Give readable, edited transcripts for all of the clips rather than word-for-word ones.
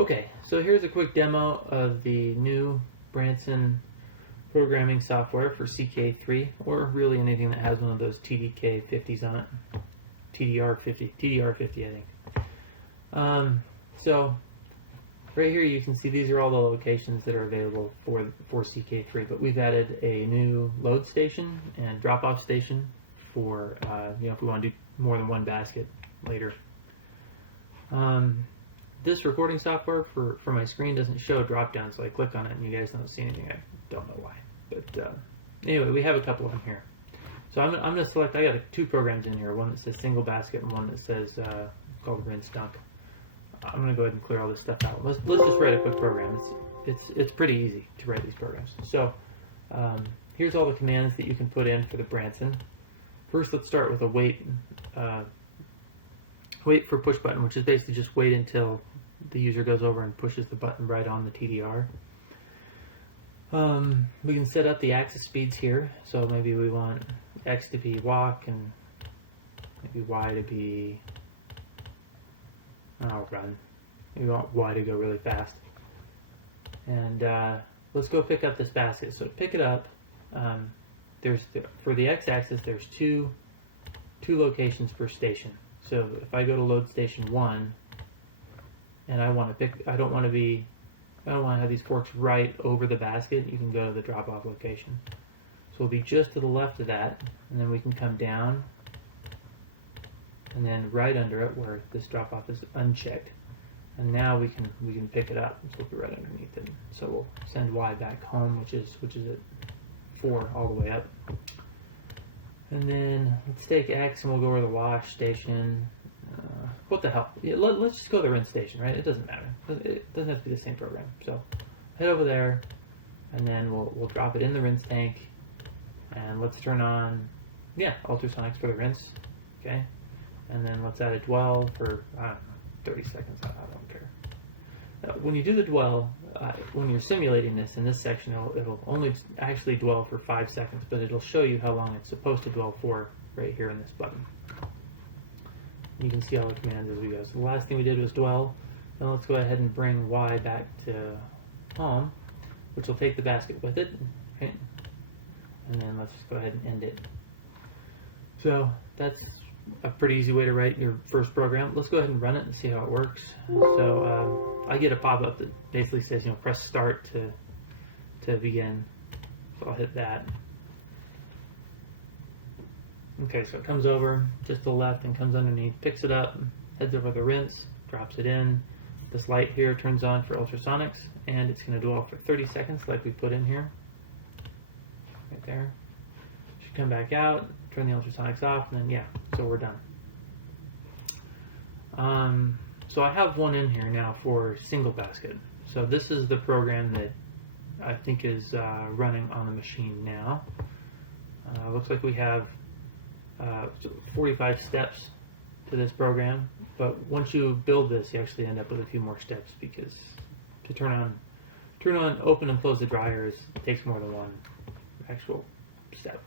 Okay, so here's a quick demo of the new Branson programming software for CK3, or really anything that has one of those TDK 50s on it. TDR50, I think. So right here you can see these are all the locations that are available for CK3, but we've added a new load station and drop-off station for if we want to do more than one basket later. This recording software for my screen doesn't show drop down, so I click on it and you guys don't see anything. I don't know why, but anyway, we have a couple of them here. So I'm going to select. I got two programs in here, one that says single basket and one that says called rinse dunk. I'm going to go ahead and clear all this stuff out. Let's just write a quick program. It's pretty easy to write these programs. So here's all the commands that you can put in for the Branson. First, let's start with a wait for push button, which is basically just wait until the user goes over and pushes the button right on the TDR. We can set up the axis speeds here. So maybe we want X to be walk and maybe Y to be run. We want Y to go really fast. And let's go pick up this basket. So to pick it up, for the X-axis, there's two locations per station. So if I go to load station 1, and I don't want to have these forks right over the basket, you can go to the drop-off location. So we'll be just to the left of that, and then we can come down, and then right under it where this drop-off is unchecked. And now we can pick it up, so we'll be right underneath it. So we'll send Y back home, which is at 4 all the way up. And then let's take X and we'll go over the wash station. What the hell? Yeah, let's just go to the rinse station, right? It doesn't matter. It doesn't have to be the same program. So head over there, and then we'll drop it in the rinse tank. And let's turn on, ultrasonics for the rinse. Okay. And then let's add a dwell for, 30 seconds. I don't care. When you do the dwell, when you're simulating this in this section, it'll only actually dwell for 5 seconds, but it'll show you how long it's supposed to dwell for right here in this button. You can see all the commands as we go. So the last thing we did was dwell. Now let's go ahead and bring Y back to home, which will take the basket with it. Right? And then let's just go ahead and end it. So that's a pretty easy way to write your first program. Let's go ahead and run it and see how it works. So I get a pop-up that basically says, press start to begin. So I'll hit that. Okay, so it comes over just to the left and comes underneath, picks it up, heads over the rinse, drops it in. This light here turns on for ultrasonics, and it's going to dwell for 30 seconds like we put in here. Right there. Should come back out, turn the ultrasonics off, and then so we're done. So I have one in here now for single basket. So this is the program that I think is running on the machine now. Looks like we have 45 steps to this program, but once you build this, you actually end up with a few more steps, because to turn on, open and close the dryers, it takes more than one actual step.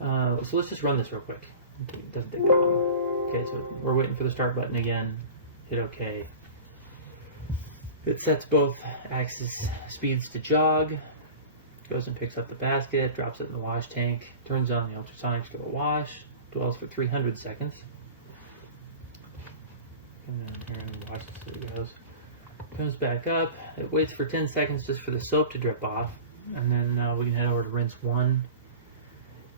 So let's just run this real quick. It doesn't take that long. Okay, so we're waiting for the start button again. Hit OK. It sets both axis speeds to jog. Goes and picks up the basket, drops it in the wash tank, turns on the ultrasonics for the wash, dwells for 300 seconds. And then here and watches as it goes. Comes back up. It waits for 10 seconds just for the soap to drip off. And then we can head over to rinse 1.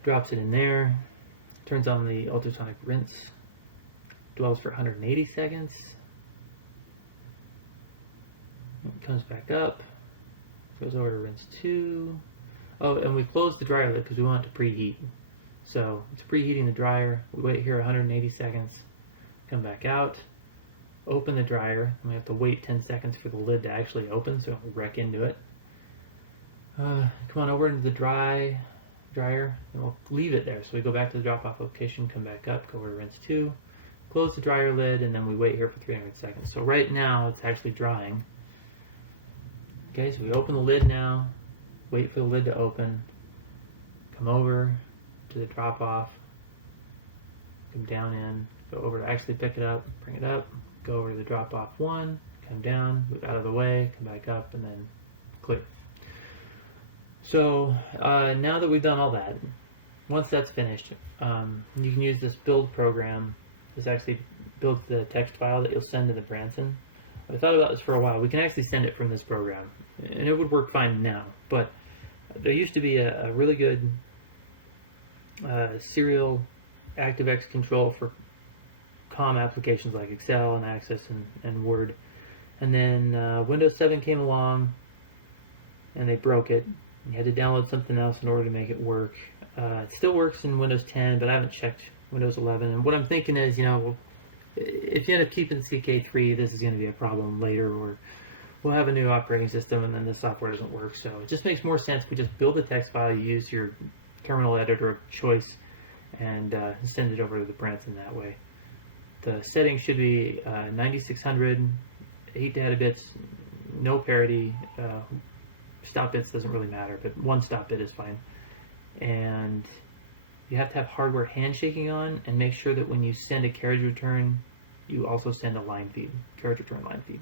Drops it in there, turns on the ultrasonic rinse, dwells for 180 seconds, comes back up, goes over to rinse 2. Oh, and we close the dryer lid because we want it to preheat. So it's preheating the dryer. We wait here 180 seconds, come back out, open the dryer, and we have to wait 10 seconds for the lid to actually open so it will wreck into it. Come on over into the dryer, and we'll leave it there. So we go back to the drop-off location, come back up, go over to rinse 2, close the dryer lid, and then we wait here for 300 seconds. So right now it's actually drying. Okay, so we open the lid now, wait for the lid to open, come over to the drop-off, come down in, go over to actually pick it up, bring it up, go over to the drop-off 1, come down, move out of the way, come back up, and then clear. So now that we've done all that, once that's finished, you can use this build program. This actually builds the text file that you'll send to the Branson. I thought about this for a while. We can actually send it from this program, and it would work fine now. But there used to be a really good serial ActiveX control for COM applications like Excel and Access and Word. And then Windows 7 came along, and they broke it. You had to download something else in order to make it work. It still works in Windows 10, but I haven't checked Windows 11. And what I'm thinking is, if you end up keeping CK3, this is going to be a problem later, or we'll have a new operating system and then the software doesn't work. So it just makes more sense if we just build a text file, you use your terminal editor of choice, and send it over to the Branson that way. The settings should be 9600, 8 data bits, no parity. Stop bits doesn't really matter, but one stop bit is fine. And you have to have hardware handshaking on, and make sure that when you send a carriage return, you also send a line feed, carriage return line feed,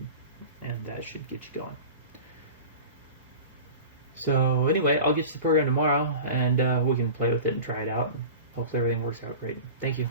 and that should get you going. So anyway, I'll get you the program tomorrow, and we can play with it and try it out. Hopefully everything works out great. Thank you.